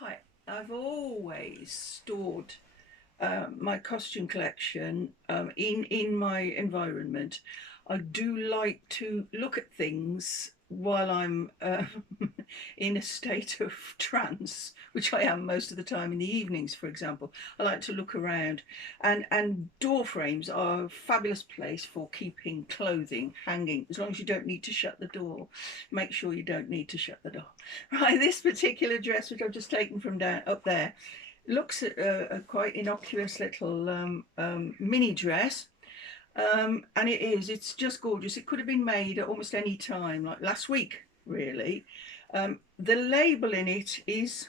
Hi, I've always stored my costume collection in my environment. I do like to look at things while I'm in a state of trance, which I am most of the time in the evenings, for example. I like to look around, and door frames are a fabulous place for keeping clothing hanging, as long as you don't need to shut the door. Make sure you don't need to shut the door. Right, this particular dress, which I've just taken from down up there, looks at a quite innocuous little mini dress, and it's just gorgeous. It could have been made at almost any time, like last week, really. The label in it is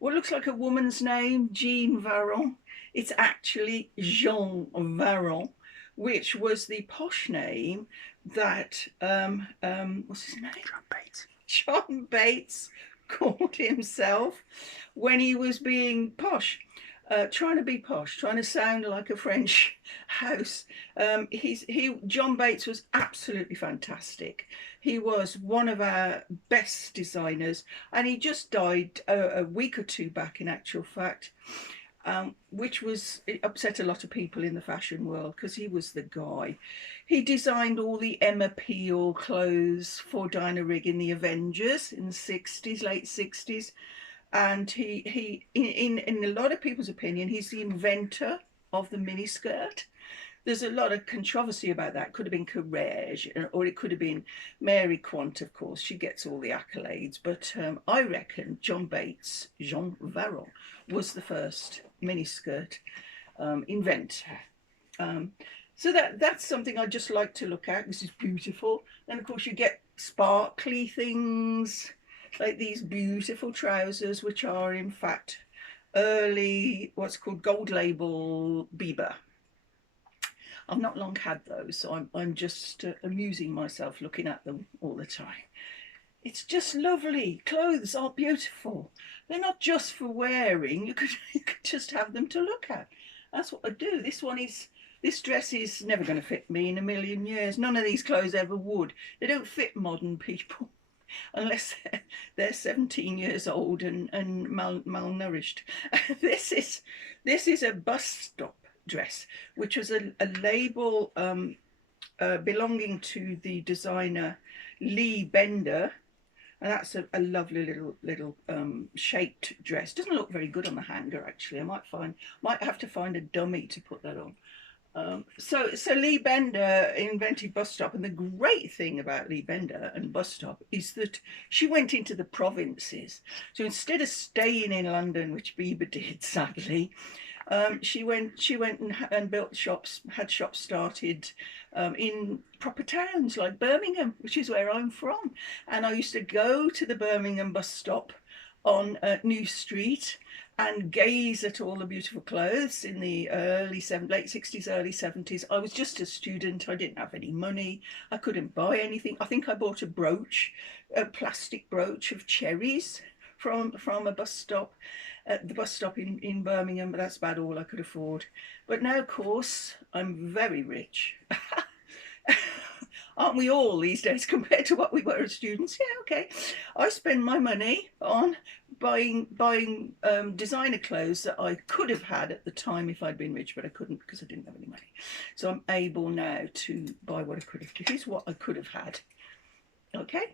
what looks like a woman's name, Jean Varon. It's actually Jean Varon, which was the posh name that what's his name? John Bates. John Bates called himself when he was being posh. Trying to be posh, trying to sound like a French house. John Bates was absolutely fantastic. He was one of our best designers, and he just died a week or two back, in actual fact, which it upset a lot of people in the fashion world because he was the guy. He designed all the Emma Peel clothes for Diana Rigg in the Avengers in the 60s, late 60s. And in a lot of people's opinion, he's the inventor of the miniskirt. There's a lot of controversy about that. It could have been Courrèges, or it could have been Mary Quant, of course. She gets all the accolades. But I reckon John Bates, Jean Varon, was the first miniskirt inventor. So that's something I just like to look at. This is beautiful. Then, of course, you get sparkly things like these beautiful trousers, which are, in fact, early, what's called gold label Biba. I've not long had those, so I'm just amusing myself looking at them all the time. It's just lovely. Clothes are beautiful. They're not just for wearing. You could just have them to look at. That's what I do. This dress is never going to fit me in a million years. None of these clothes ever would. They don't fit modern people unless they're 17 years old and malnourished. this is a bus stop dress, which was a label belonging to the designer Lee Bender, and that's a lovely little shaped dress. Doesn't look very good on the hanger, actually. Might have to find a dummy to put that on. So Lee Bender invented Bus Stop, and the great thing about Lee Bender and Bus Stop is that she went into the provinces. So instead of staying in London, which Biba did, sadly, she went and built shops, had shops started in proper towns like Birmingham, which is where I'm from. And I used to go to the Birmingham bus stop on New Street and gaze at all the beautiful clothes in the late 60s, early 70s. I was just a student. I didn't have any money. I couldn't buy anything. I think I bought a plastic brooch of cherries from a bus stop at the bus stop in Birmingham, but that's about all I could afford. But now, of course, I'm very rich. Aren't we all these days compared to what we were as students? Yeah, okay. I spend my money on buying designer clothes that I could have had at the time if I'd been rich, but I couldn't because I didn't have any money. So I'm able now to buy what I could have. Here's what I could have had. Okay.